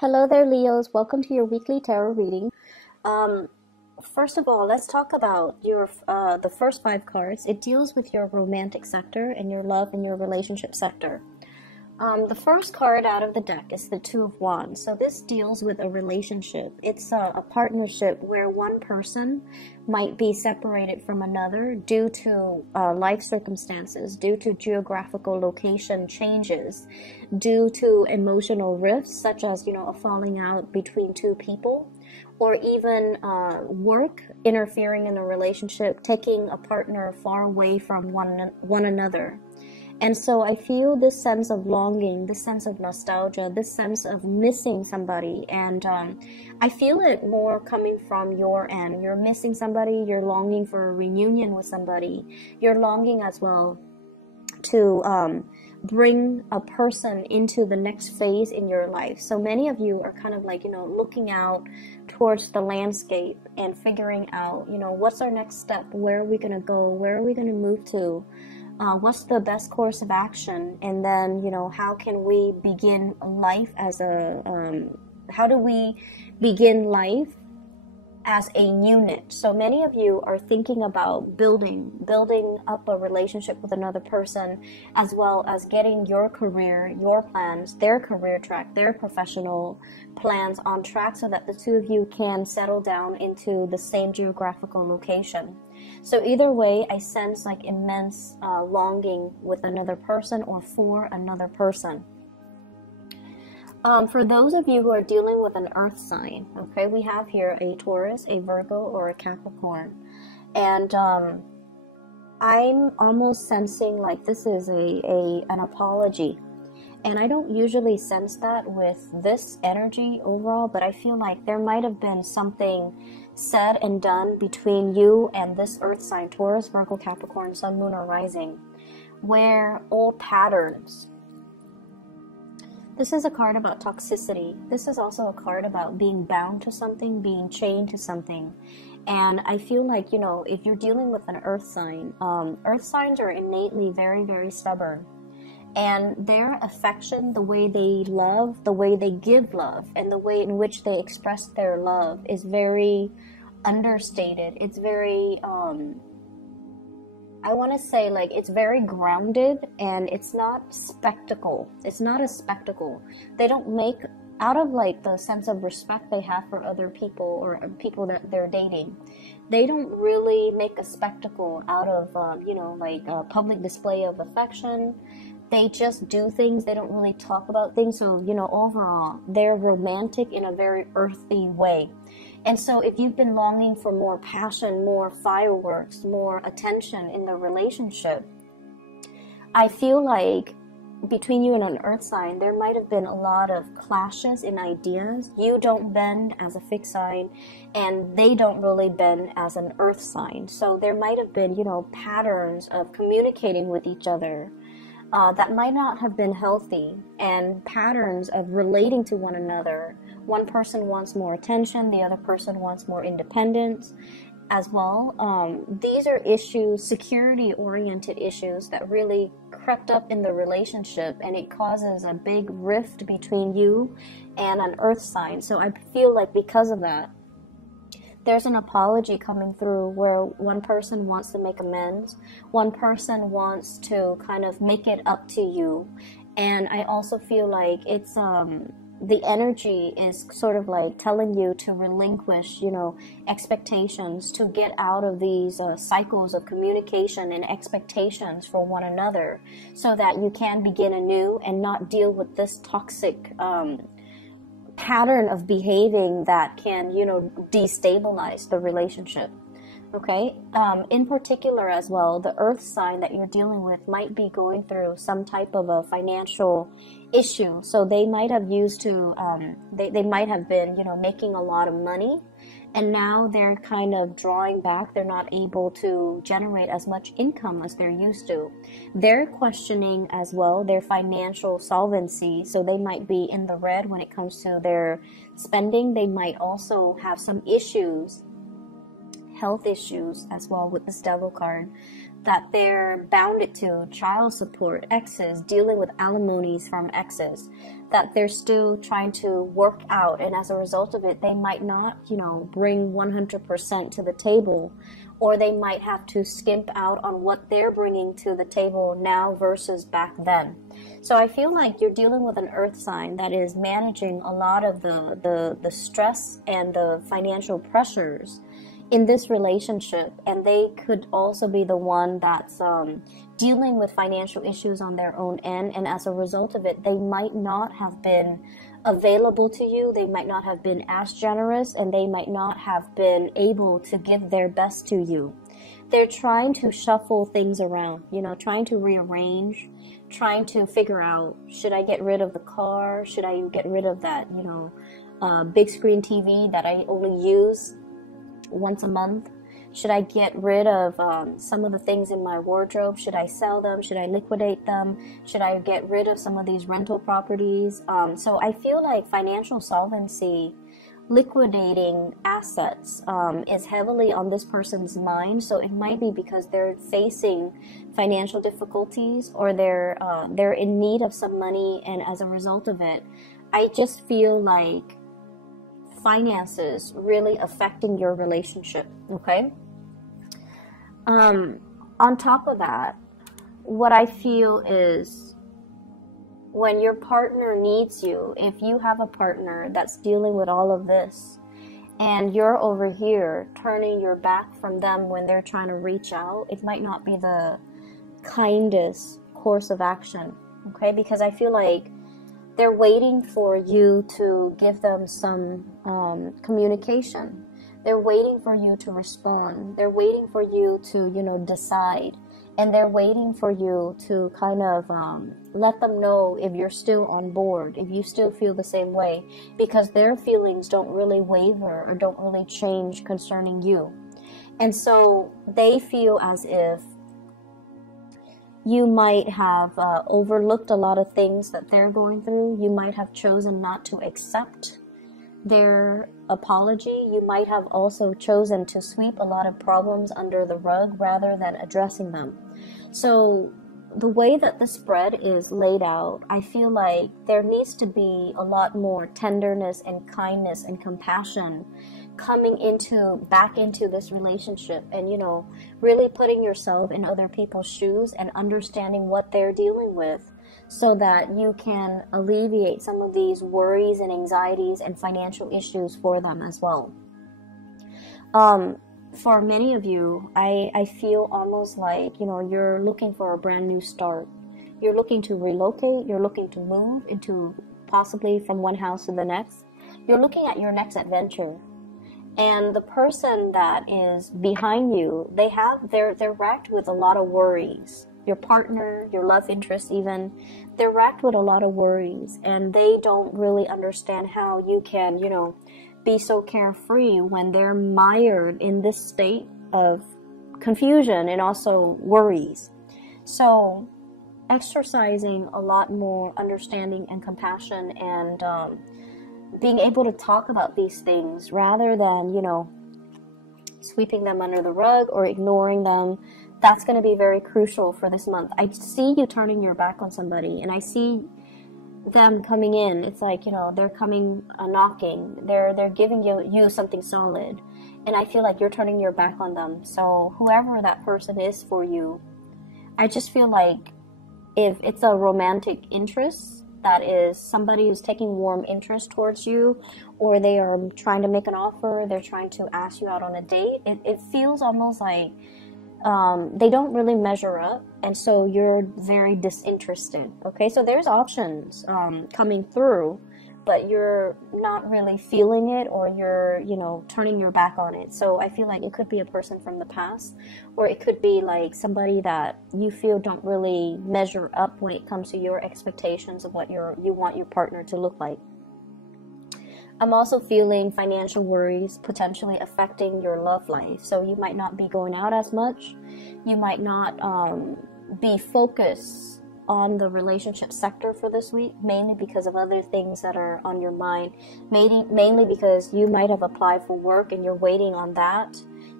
Hello there, Leos. Welcome to your weekly tarot reading. Um, First of all, let's talk about your the first five cards. It deals with your romantic sector and your love and your relationship sector. The first card out of the deck is the Two of Wands. So this deals with a relationship. It's a partnership where one person might be separated from another due to life circumstances, due to geographical location changes, due to emotional rifts, such as, a falling out between two people, or even work interfering in a relationship, taking a partner far away from one another. And so I feel this sense of longing, this sense of nostalgia, this sense of missing somebody. And I feel it more coming from your end. You're missing somebody, you're longing for a reunion with somebody. You're longing as well to bring a person into the next phase in your life. So many of you are kind of like, looking out towards the landscape and figuring out, what's our next step? Where are we going to go? Where are we going to move to? What's the best course of action? And then, how can we begin life how do we begin life as a unit? So many of you are thinking about building up a relationship with another person, as well as getting your career, your plans, their career track, their professional plans on track so that the two of you can settle down into the same geographical location. So either way, I sense like immense longing with another person or for another person. For those of you who are dealing with an earth sign, okay, we have here a Taurus, a Virgo, or a Capricorn. And I'm almost sensing like this is an apology. And I don't usually sense that with this energy overall, but I feel like there might have been something said and done between you and this earth sign, Taurus, Virgo, Capricorn, Sun, Moon, or Rising, where old patterns. This is a card about toxicity. This is also a card about being bound to something, being chained to something. And I feel like, if you're dealing with an earth signs are innately very, very stubborn. And their affection, the way they love, the way they give love, and the way in which they express their love is very understated. It's very, I want to say like it's very grounded, and it's not spectacle. It's not a spectacle. They don't make, out of like the sense of respect they have for other people or people that they're dating, they don't really make a spectacle out of, like a public display of affection. They just do things. They don't really talk about things. So, overall, they're romantic in a very earthy way. And so if you've been longing for more passion, more fireworks, more attention in the relationship, I feel like between you and an earth sign, there might have been a lot of clashes in ideas. You don't bend as a fixed sign, and they don't really bend as an earth sign. So there might have been, patterns of communicating with each other that might not have been healthy, and patterns of relating to one another. One person wants more attention, the other person wants more independence as well. These are issues, security-oriented issues that really crept up in the relationship, and it causes a big rift between you and an earth sign. So I feel like because of that, there's an apology coming through where one person wants to make amends, one person wants to kind of make it up to you. And I also feel like it's the energy is sort of like telling you to relinquish, expectations, to get out of these cycles of communication and expectations for one another, so that you can begin anew and not deal with this toxic pattern of behaving that can, destabilize the relationship. Okay. In particular as well, the earth sign that you're dealing with might be going through some type of a financial issue. So they might have they might have been, making a lot of money, and now they're kind of drawing back. They're not able to generate as much income as they're used to. They're questioning as well their financial solvency. So they might be in the red when it comes to their spending. They might also have some issues, health issues as well with this devil card. that they're bounded to child support, exes, dealing with alimonies from exes, that they're still trying to work out, and as a result of it, they might not, bring 100% to the table, or they might have to skimp out on what they're bringing to the table now versus back then. So I feel like you're dealing with an earth sign that is managing a lot of the stress and the financial pressures in this relationship, and they could also be the one that's dealing with financial issues on their own end, and as a result of it, they might not have been available to you, they might not have been as generous, and they might not have been able to give their best to you. They're trying to shuffle things around, trying to rearrange, trying to figure out, should I get rid of the car? Should I get rid of that, big screen TV that I only use once a month? Should I get rid of some of the things in my wardrobe? Should I sell them? Should I liquidate them? Should I get rid of some of these rental properties? So I feel like financial solvency, liquidating assets, is heavily on this person's mind. So it might be because they're facing financial difficulties, or they're in need of some money, and as a result of it, I just feel like finances really affecting your relationship, okay? On top of that, what I feel is when your partner needs you, if you have a partner that's dealing with all of this, and you're over here turning your back from them when they're trying to reach out, it might not be the kindest course of action, okay? Because I feel like they're waiting for you to give them some communication. They're waiting for you to respond. They're waiting for you to, decide. And they're waiting for you to kind of let them know if you're still on board, if you still feel the same way, because their feelings don't really waver or don't really change concerning you. And so they feel as if you might have overlooked a lot of things that they're going through. You might have chosen not to accept their apology. You might have also chosen to sweep a lot of problems under the rug rather than addressing them. So the way that the spread is laid out, I feel like there needs to be a lot more tenderness and kindness and compassion coming back into this relationship, and really putting yourself in other people's shoes and understanding what they're dealing with, so that you can alleviate some of these worries and anxieties and financial issues for them as well. For many of you, I feel almost like you're looking for a brand new start. You're looking to relocate, you're looking to move into possibly from one house to the next. You're looking at your next adventure. And the person that is behind you, they're racked with a lot of worries. Your partner, your love interest even, they're racked with a lot of worries, and they don't really understand how you can, be so carefree when they're mired in this state of confusion and also worries. So exercising a lot more understanding and compassion, and being able to talk about these things rather than, sweeping them under the rug or ignoring them, that's going to be very crucial for this month. I see you turning your back on somebody, and I see them coming in. It's like, they're coming knocking. They're giving you something solid, and I feel like you're turning your back on them. So whoever that person is for you, I just feel like if it's a romantic interest, that is somebody who's taking warm interest towards you, or they are trying to make an offer, they're trying to ask you out on a date, it feels almost like they don't really measure up, and so you're very disinterested. Okay, so there's options coming through, but you're not really feeling it, or you're turning your back on it. So I feel like it could be a person from the past, or it could be like somebody that you feel don't really measure up when it comes to your expectations of what you want your partner to look like. I'm also feeling financial worries potentially affecting your love life. So you might not be going out as much. You might not be focused on the relationship sector for this week, mainly because of other things that are on your mind. Mainly because you might have applied for work and you're waiting on that.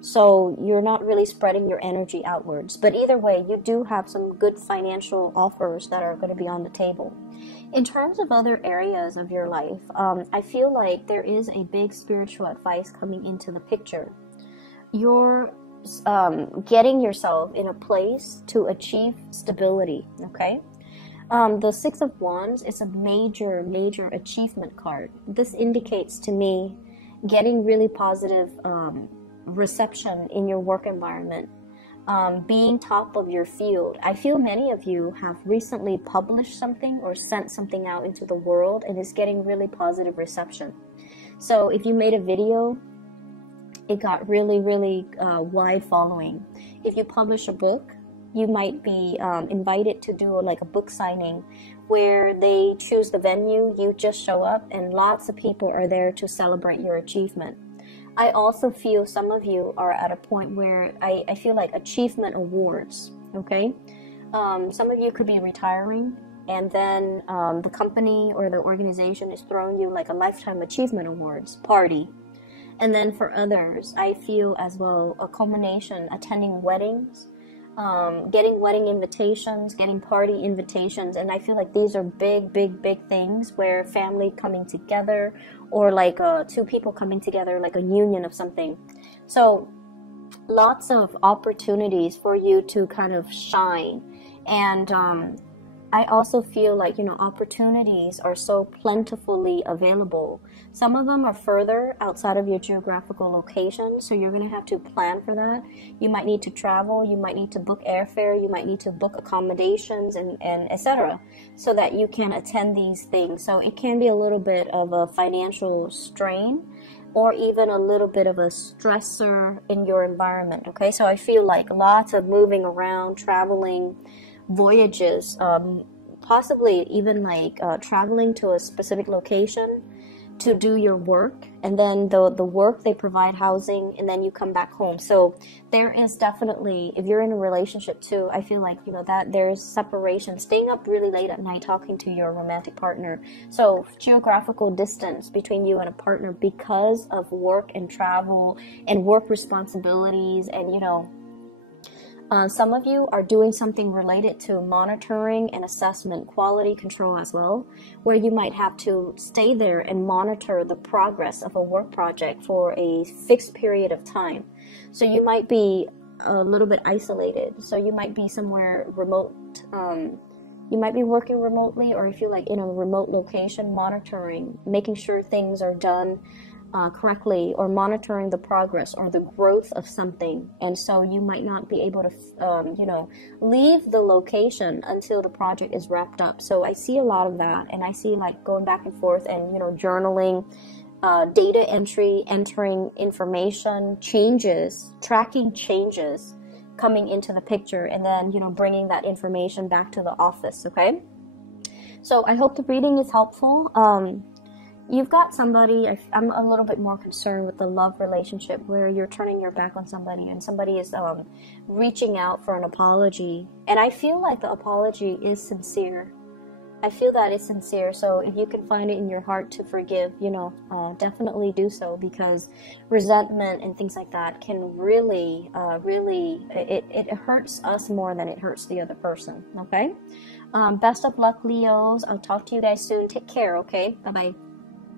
So you're not really spreading your energy outwards. But either way, you do have some good financial offers that are going to be on the table. In terms of other areas of your life, I feel like there is a big spiritual advice coming into the picture. You're getting yourself in a place to achieve stability, okay? The Six of Wands is a major, major achievement card. This indicates to me getting really positive reception in your work environment, being top of your field. I feel many of you have recently published something or sent something out into the world and is getting really positive reception. So if you made a video, it got really, really wide following. If you publish a book, you might be invited to do like a book signing where they choose the venue, you just show up, and lots of people are there to celebrate your achievement. I also feel some of you are at a point where I feel like achievement awards, okay? Some of you could be retiring, and then the company or the organization is throwing you like a lifetime achievement awards party. And then for others, I feel as well a culmination, attending weddings, getting wedding invitations, getting party invitations, and I feel like these are big, big, big things where family coming together, or like two people coming together, like a union of something. So lots of opportunities for you to kind of shine. And I also feel like, you know, opportunities are so plentifully available. Some of them are further outside of your geographical location, so you're going to have to plan for that. You might need to travel, you might need to book airfare, you might need to book accommodations and etc. so that you can attend these things. So it can be a little bit of a financial strain or even a little bit of a stressor in your environment, okay? So I feel like lots of moving around, traveling, voyages, possibly even like traveling to a specific location to do your work, and then the work, they provide housing, and then you come back home. So there is definitely, if you're in a relationship too, I feel like, you know, that there's separation, staying up really late at night talking to your romantic partner. So geographical distance between you and a partner because of work and travel and work responsibilities, and you know, some of you are doing something related to monitoring and assessment, quality control as well, where you might have to stay there and monitor the progress of a work project for a fixed period of time. So you might be a little bit isolated. So you might be somewhere remote. You might be working remotely, or if you're like in a remote location, monitoring, making sure things are done correctly, or monitoring the progress or the growth of something. And so you might not be able to, you know, leave the location until the project is wrapped up. So I see a lot of that, and I see like going back and forth and, you know, journaling, data entry, entering information, changes, tracking changes coming into the picture, and then, you know, bringing that information back to the office, okay? So I hope the reading is helpful. You've got somebody, I'm a little bit more concerned with the love relationship where you're turning your back on somebody and somebody is reaching out for an apology. And I feel like the apology is sincere. I feel that it's sincere. So if you can find it in your heart to forgive, you know, definitely do so, because resentment and things like that can really, it hurts us more than it hurts the other person, okay? Best of luck, Leos. I'll talk to you guys soon. Take care, okay? Bye-bye.